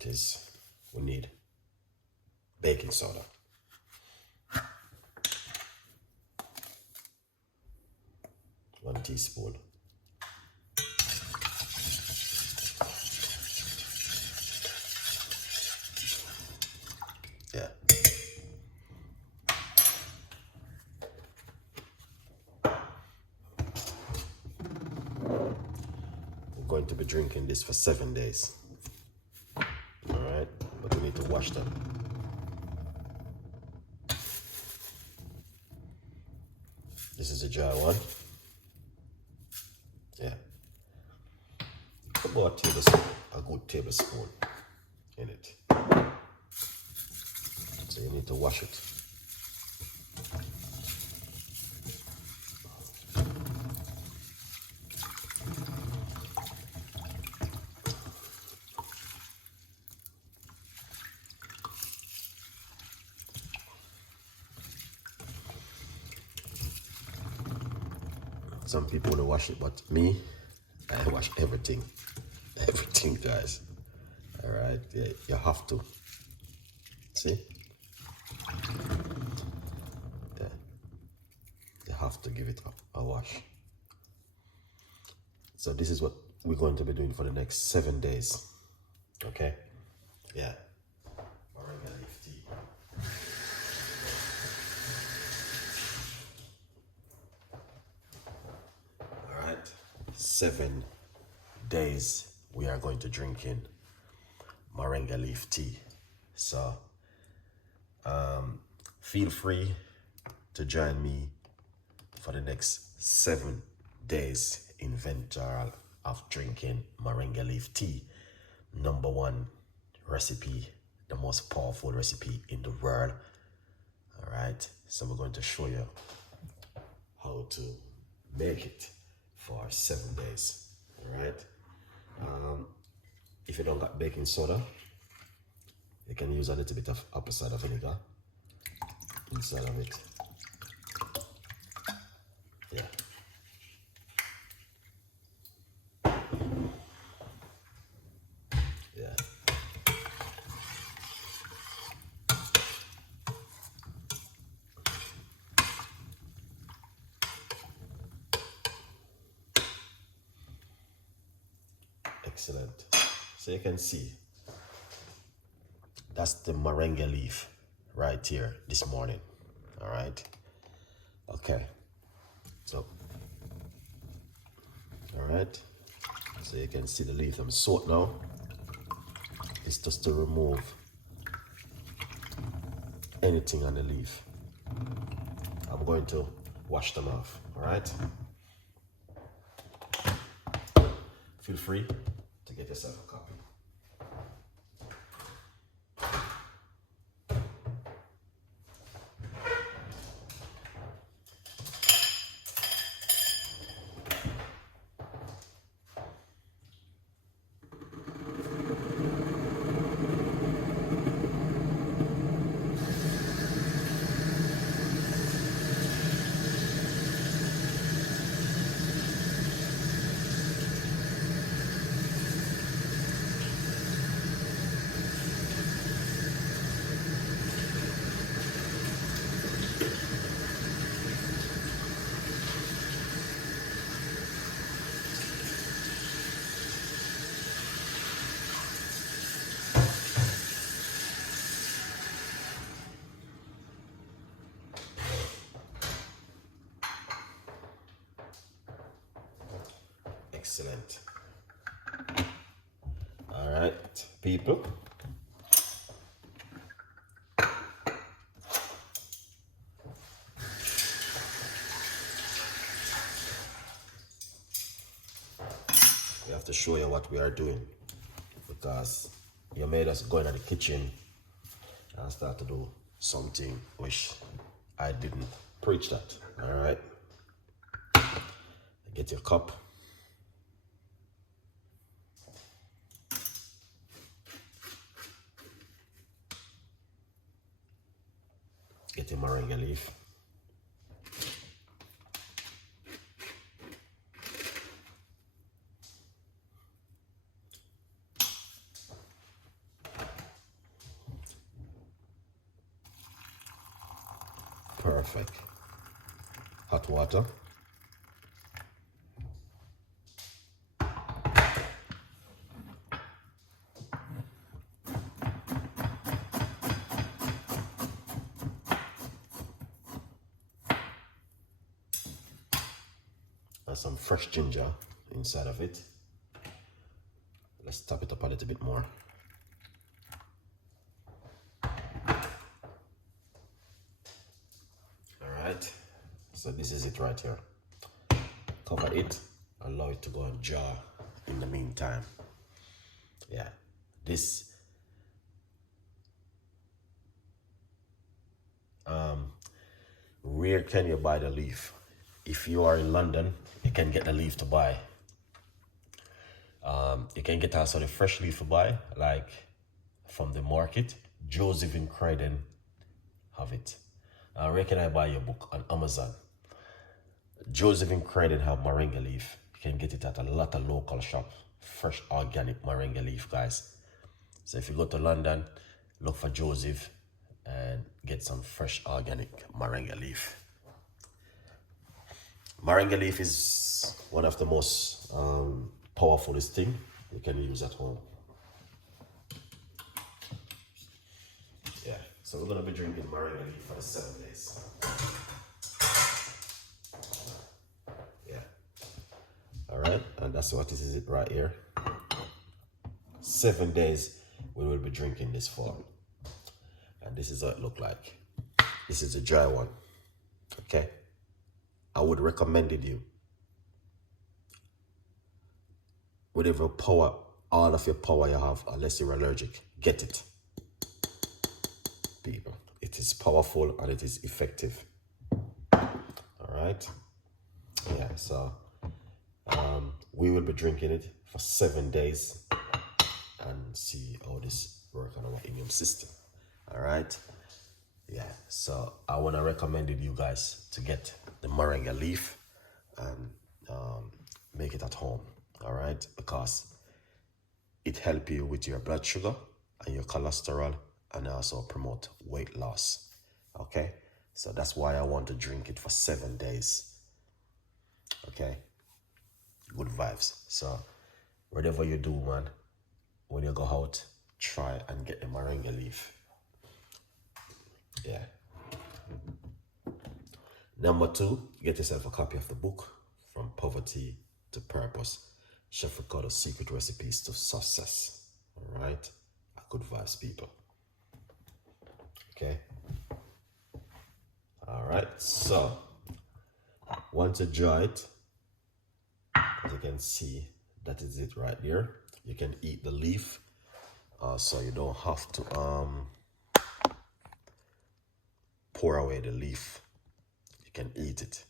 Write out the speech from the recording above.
it is. We need baking soda. 1 teaspoon. Yeah. We're going to be drinking this for 7 days. All right, but we need to wash them. This is a dry one. Yeah. About a good tablespoon in it. So you need to wash it. Some people don't wash it, but me, I wash everything. Everything, guys. All right, yeah, you have to. See? Yeah. You have to give it a wash. So this is what we're going to be doing for the next 7 days. Okay? Yeah. Moringa leaf tea. All right. 7 days we are going to drink in moringa leaf tea. So feel free to join me for the next 7 days inventory of drinking moringa leaf tea. #1 recipe, the most powerful recipe in the world. All right, so we're going to show you how to make it for 7 days. All right. If you don't got baking soda, you can use a little bit of apple cider vinegar inside of it. Yeah. Yeah. Excellent. So you can see that's the moringa leaf right here this morning. All right. Okay. So, all right. So you can see the leaf. I'm soaked now. It's just to remove anything on the leaf. I'm going to wash them off. All right. Feel free to get yourself a copy. Excellent. All right, people. We have to show you what we are doing because you made us go into the kitchen and start to do something which I didn't preach that. All right. Get your cup. Get your moringa leaf. Perfect. Hot water. And some fresh ginger inside of it. Let's tap it up a little bit more. Alright, so this is it right here. Cover it, allow it to go and jar in the meantime. Yeah, this where can you buy the leaf? If you are in London, you can get the leaf to buy. You can get also the fresh leaf to buy, like from the market. Joseph in Croydon have it. Where can I buy your book? On Amazon. Joseph in Croydon have moringa leaf. You can get it at a lot of local shops. Fresh organic moringa leaf, guys. So if you go to London, look for Joseph and get some fresh organic moringa leaf. Moringa leaf is one of the most powerfulest thing you can use at home. Yeah, so we're gonna be drinking moringa leaf for the 7 days. Yeah. All right, and that's what this is it right here. 7 days we will be drinking this for. And this is what it look like. This is a dry one. Okay. I would recommend it you. Whatever power, all of your power you have, unless you're allergic, get it. People, it is powerful and it is effective. All right. Yeah, so we will be drinking it for 7 days and see how this works on our immune system. All right. Yeah, so I want to recommend you guys to get the moringa leaf and make it at home. All right, because it helps you with your blood sugar and your cholesterol and also promote weight loss. Okay, so that's why I want to drink it for 7 days. Okay, good vibes. So whatever you do, man, when you go out, try and get the moringa leaf. Yeah. Number 2, get yourself a copy of the book, From Poverty to Purpose, Chef Ricardo's Secret Recipes to Success. All right, good vibes, people. Okay. All right, so once you dry it, as you can see, that is it right there. You can eat the leaf, so you don't have to pour away the leaf. You can eat it.